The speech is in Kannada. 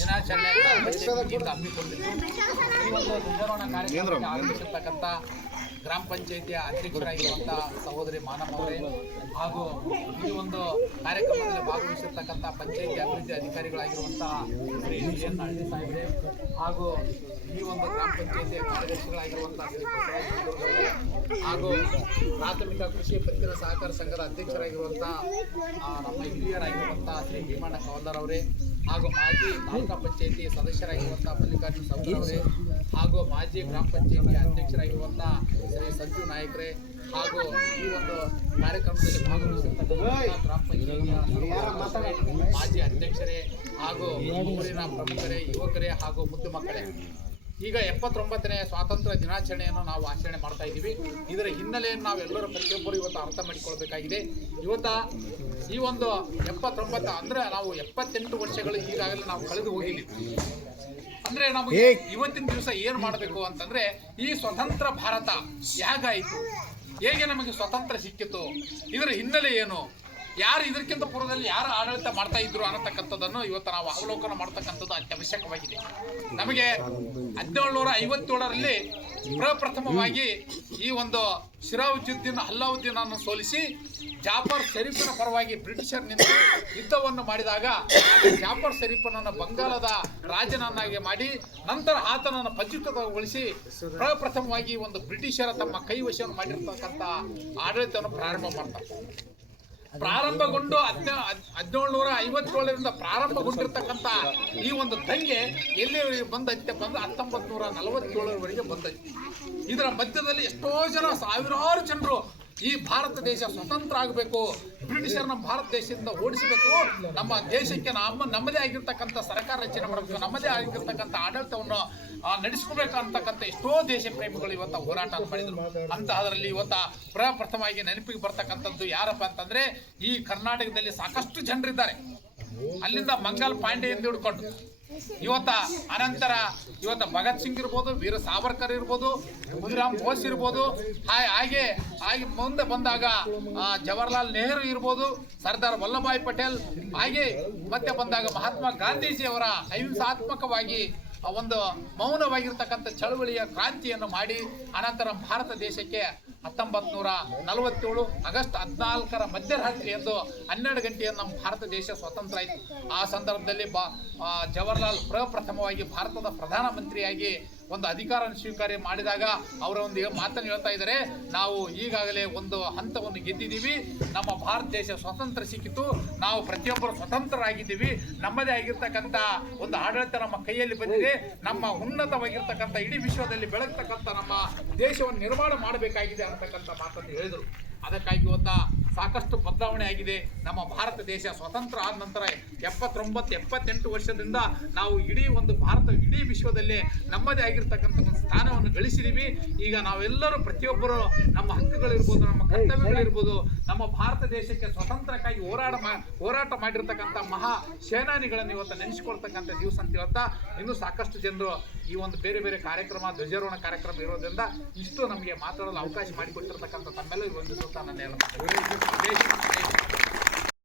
ದಿನಾಚರಣೆಯಿಂದ ಹಮ್ಮಿಕೊಂಡಿದ್ದು ಈ ಒಂದು ಧ್ವಜಾರೋಹಣ ಕಾರ್ಯಕ್ರಮಕ್ಕೆ ಆಗಮಿಸಿರ್ತಕ್ಕಂಥ ಗ್ರಾಮ ಪಂಚಾಯಿತಿಯ ಅಧ್ಯಕ್ಷರಾಗಿರುವಂಥ ಸಹೋದರಿ ಮಾನಮ್ಮ ಅವರೇ ಹಾಗೂ ಈ ಒಂದು ಕಾರ್ಯಕ್ರಮದಲ್ಲಿ ಭಾಗವಹಿಸಿರ್ತಕ್ಕಂಥ ಪಂಚಾಯಿತಿ ಅಭಿವೃದ್ಧಿ ಅಧಿಕಾರಿಗಳಾಗಿರುವಂಥ ಶ್ರೀ ಎನ್ ಹಳ್ಳಿ ಸಾಹೇಬ್ರೆ ಹಾಗೂ ಈ ಒಂದು ಗ್ರಾಮ ಪಂಚಾಯಿತಿಯ ಕಾರ್ಯದರ್ಶಿಗಳಾಗಿರುವಂಥ ಶ್ರೀ ಬಸವರಾಜ ಹಾಗೂ ಪ್ರಾಥಮಿಕ ಕೃಷಿ ಪತ್ತಿನ ಸಹಕಾರ ಸಂಘದ ಅಧ್ಯಕ್ಷರಾಗಿರುವಂಥ ನಮ್ಮ ಹಿರಿಯರಾಗಿರುವಂಥ ಶ್ರೀ ಭೀಮಣ್ಣ ಕವಲ್ದಾರ್ ಅವರೇ ಹಾಗೂ ಮಾಜಿ ತಾಲೂಕಾ ಪಂಚಾಯಿತಿ ಸದಸ್ಯರಾಗಿರುವಂಥ ಮಲ್ಲಿಕಾರ್ಜುನ ಸೌಕರ್ ಅವರೇ ಹಾಗೂ ಮಾಜಿ ಗ್ರಾಮ ಪಂಚಾಯಿತಿ ಅಧ್ಯಕ್ಷರಾಗಿರುವಂಥ ಶ್ರೀ ಸಂಜು ನಾಯಕರೇ ಹಾಗೂ ಈ ಒಂದು ಕಾರ್ಯಕ್ರಮದಲ್ಲಿ ಭಾಗವಹಿಸಿರ್ತಕ್ಕಂಥ ಗ್ರಾಮ ಪಂಚಾಯಿತಿಯ ಮಾಜಿ ಅಧ್ಯಕ್ಷರೇ ಹಾಗೂ ಊರಿನ ಪ್ರಮುಖರೇ ಯುವಕರೇ ಹಾಗೂ ಮುದ್ದು ಮಕ್ಕಳೇ, ಈಗ 79ನೇ ಸ್ವಾತಂತ್ರ್ಯ ದಿನಾಚರಣೆಯನ್ನು ನಾವು ಆಚರಣೆ ಮಾಡ್ತಾ ಇದ್ದೀವಿ. ಇದರ ಹಿನ್ನೆಲೆಯನ್ನು ನಾವೆಲ್ಲರೂ ಪ್ರತಿಯೊಬ್ಬರು ಇವತ್ತು ಅರ್ಥ ಮಾಡಿಕೊಳ್ಬೇಕಾಗಿದೆ. ಈ ಒಂದು 79 ಅಂದರೆ ನಾವು 78 ವರ್ಷಗಳು ಈಗಾಗಲೇ ನಾವು ಕಳೆದು ಹೋಗಿದ್ದೀವಿ. ಅಂದರೆ ನಮಗೆ ಇವತ್ತಿನ ದಿವಸ ಏನು ಮಾಡಬೇಕು ಅಂತಂದರೆ, ಈ ಸ್ವತಂತ್ರ ಭಾರತ ಹೇಗಾಯಿತು, ಹೇಗೆ ನಮಗೆ ಸ್ವತಂತ್ರ ಸಿಕ್ಕಿತು, ಇದರ ಹಿನ್ನೆಲೆ ಏನು, ಯಾರು ಇದಕ್ಕಿಂತ ಪೂರ್ವದಲ್ಲಿ ಯಾರು ಆಡಳಿತ ಮಾಡ್ತಾ ಇದ್ರು ಅನ್ನತಕ್ಕಂಥದ್ದನ್ನು ಇವತ್ತು ನಾವು ಅವಲೋಕನ ಮಾಡ್ತಕ್ಕಂಥದ್ದು ಅತ್ಯವಶ್ಯಕವಾಗಿದೆ. ನಮಗೆ 1757ರಲ್ಲಿ ಪ್ರಪ್ರಥಮವಾಗಿ ಈ ಒಂದು ಶಿರಾವುಜ್ಜುದ್ದೀನ್ ಅಲ್ಲಾವುದ್ದೀನನ್ನು ಸೋಲಿಸಿ ಜಾಫರ್ ಶರೀಫನ ಪರವಾಗಿ ಬ್ರಿಟಿಷರ್ನಿಂದ ಯುದ್ಧವನ್ನು ಮಾಡಿದಾಗ ಜಾಫರ್ ಶರೀಫನನ್ನು ಬಂಗಾಲದ ರಾಜನನ್ನಾಗಿ ಮಾಡಿ ನಂತರ ಆತನನ್ನು ಪಂಚೀಕೃತಗೊಳಿಸಿ ಪ್ರಪ್ರಥಮವಾಗಿ ಒಂದು ಬ್ರಿಟಿಷರ ತಮ್ಮ ಕೈವಶವನ್ನು ಮಾಡಿರ್ತಕ್ಕಂಥ ಆಡಳಿತವನ್ನು ಪ್ರಾರಂಭಗೊಂಡು 1757ರಿಂದ ಪ್ರಾರಂಭಗೊಂಡಿರ್ತಕ್ಕಂಥ ಈ ಒಂದು ದಂಗೆ ಎಲ್ಲಿ ಬಂದೈತೆ ಬಂದು 1947ರವರೆಗೆ ಬಂದೈತಿ. ಇದರ ಮಧ್ಯದಲ್ಲಿ ಎಷ್ಟೋ ಜನ, ಸಾವಿರಾರು ಜನರು ಈ ಭಾರತ ದೇಶ ಸ್ವತಂತ್ರ ಆಗಬೇಕು, ಬ್ರಿಟಿಷರ್ ನಮ್ಮ ಭಾರತ ದೇಶದಿಂದ ಓಡಿಸಬೇಕು, ನಮ್ಮ ದೇಶಕ್ಕೆ ನಮ್ಮದೇ ಆಗಿರ್ತಕ್ಕಂಥ ಸರ್ಕಾರ ರಚನೆ ಮಾಡಬೇಕು, ನಮ್ಮದೇ ಆಗಿರ್ತಕ್ಕಂಥ ಆಡಳಿತವನ್ನು ನಡೆಸ್ಕೋಬೇಕು ಅಂತಕ್ಕಂಥ ಎಷ್ಟೋ ದೇಶ ಪ್ರೇಮಿಗಳು ಇವತ್ತು ಹೋರಾಟ ಮಾಡಿದರು. ಅಂತಹದರಲ್ಲಿ ಇವತ್ತು ಪ್ರಪ್ರಥಮವಾಗಿ ನೆನಪಿಗೆ ಬರ್ತಕ್ಕಂಥದ್ದು ಯಾರಪ್ಪ ಅಂತಂದರೆ, ಈ ಕರ್ನಾಟಕದಲ್ಲಿ ಸಾಕಷ್ಟು ಜನರಿದ್ದಾರೆ. ಅಲ್ಲಿಂದ ಮಂಗಲ್ ಪಾಂಡೆಯಿಂದ ಹಿಡ್ಕೊಂಡು ಅನಂತರ ಭಗತ್ ಸಿಂಗ್ ಇರ್ಬೋದು, ವೀರ ಸಾವರ್ಕರ್ ಇರ್ಬೋದು, ಖುದಿರಾಮ್ ಬೋಸ್ ಇರ್ಬೋದು, ಹಾಗೆ ಮುಂದೆ ಬಂದಾಗ ಜವಾಹರ್ಲಾಲ್ ನೆಹರು ಇರ್ಬೋದು, ಸರ್ದಾರ್ ವಲ್ಲಭಾಯ್ ಪಟೇಲ್, ಹಾಗೆ ಮತ್ತೆ ಬಂದಾಗ ಮಹಾತ್ಮ ಗಾಂಧೀಜಿಯವರ ಅಹಿಂಸಾತ್ಮಕವಾಗಿ ಒಂದು ಮೌನವಾಗಿರ್ತಕ್ಕಂಥ ಚಳವಳಿಯ ಕ್ರಾಂತಿಯನ್ನು ಮಾಡಿ ಅನಂತರ ಭಾರತ ದೇಶಕ್ಕೆ 1947 ಆಗಸ್ಟ್ 14ರ ಮಧ್ಯರಾತ್ರಿ ಎಂದು 12 ಗಂಟೆಯನ್ನು ನಮ್ಮ ಭಾರತ ದೇಶ ಸ್ವತಂತ್ರ ಆಯಿತು. ಆ ಸಂದರ್ಭದಲ್ಲಿ ಜವಾಹರ್ಲಾಲ್ ಪ್ರಪ್ರಥಮವಾಗಿ ಭಾರತದ ಪ್ರಧಾನಮಂತ್ರಿಯಾಗಿ ಒಂದು ಅಧಿಕಾರ ಸ್ವೀಕಾರ ಮಾಡಿದಾಗ ಅವರ ಒಂದು ಮಾತನ್ನು ಹೇಳ್ತಾ ಇದ್ದಾರೆ, ನಾವು ಈಗಾಗಲೇ ಒಂದು ಹಂತವನ್ನು ಗೆದ್ದಿದ್ದೀವಿ, ನಮ್ಮ ಭಾರತ ದೇಶ ಸ್ವತಂತ್ರ ಸಿಕ್ಕಿತು, ನಾವು ಪ್ರತಿಯೊಬ್ಬರು ಸ್ವತಂತ್ರರಾಗಿದ್ದೀವಿ, ನಮ್ಮದೇ ಆಗಿರ್ತಕ್ಕಂಥ ಒಂದು ಆಡಳಿತ ನಮ್ಮ ಕೈಯಲ್ಲಿ ಬಂದಿದೆ, ನಮ್ಮ ಉನ್ನತವಾಗಿರ್ತಕ್ಕಂಥ ಇಡೀ ವಿಶ್ವದಲ್ಲಿ ಬೆಳಗ್ತಕ್ಕಂಥ ನಮ್ಮ ದೇಶವನ್ನು ನಿರ್ಮಾಣ ಮಾಡಬೇಕಾಗಿದೆ ಅಂತಕ್ಕಂಥ ಮಾತನ್ನು ಹೇಳಿದರು. ಅದಕ್ಕಾಗಿ ಇವತ್ತು ಸಾಕಷ್ಟು ಬದಲಾವಣೆ ಆಗಿದೆ. ನಮ್ಮ ಭಾರತ ದೇಶ ಸ್ವತಂತ್ರ ಆದ ನಂತರ 78 ವರ್ಷದಿಂದ ನಾವು ಇಡೀ ವಿಶ್ವದಲ್ಲೇ ನಮ್ಮದೇ ಆಗಿರ್ತಕ್ಕಂಥ ಒಂದು ಸ್ಥಾನವನ್ನು ಗಳಿಸಿದ್ದೀವಿ. ಈಗ ನಾವೆಲ್ಲರೂ ಪ್ರತಿಯೊಬ್ಬರು ನಮ್ಮ ಹಕ್ಕುಗಳಿರ್ಬೋದು, ನಮ್ಮ ಕರ್ತವ್ಯಗಳಿರ್ಬೋದು, ನಮ್ಮ ಭಾರತ ದೇಶಕ್ಕೆ ಸ್ವತಂತ್ರಕ್ಕಾಗಿ ಹೋರಾಟ ಮಾಡಿರ್ತಕ್ಕಂಥ ಮಹಾ ಸೇನಾನಿಗಳನ್ನು ಇವತ್ತು ನೆನೆಸ್ಕೊಳ್ತಕ್ಕಂಥ ದಿವಸ ಅಂತ ಹೇಳ್ತಾ, ಇನ್ನೂ ಸಾಕಷ್ಟು ಜನರು ಈ ಒಂದು ಬೇರೆ ಬೇರೆ ಕಾರ್ಯಕ್ರಮ, ಧ್ವಜಾರೋಹಣ ಕಾರ್ಯಕ್ರಮ ಇರೋದ್ರಿಂದ ಇಷ್ಟು ನಮಗೆ ಮಾತಾಡಲು ಅವಕಾಶ ಮಾಡಿಕೊಟ್ಟಿರ್ತಕ್ಕಂಥ ತಮ್ಮೆಲ್ಲ ಒಂದು ನನ್ನ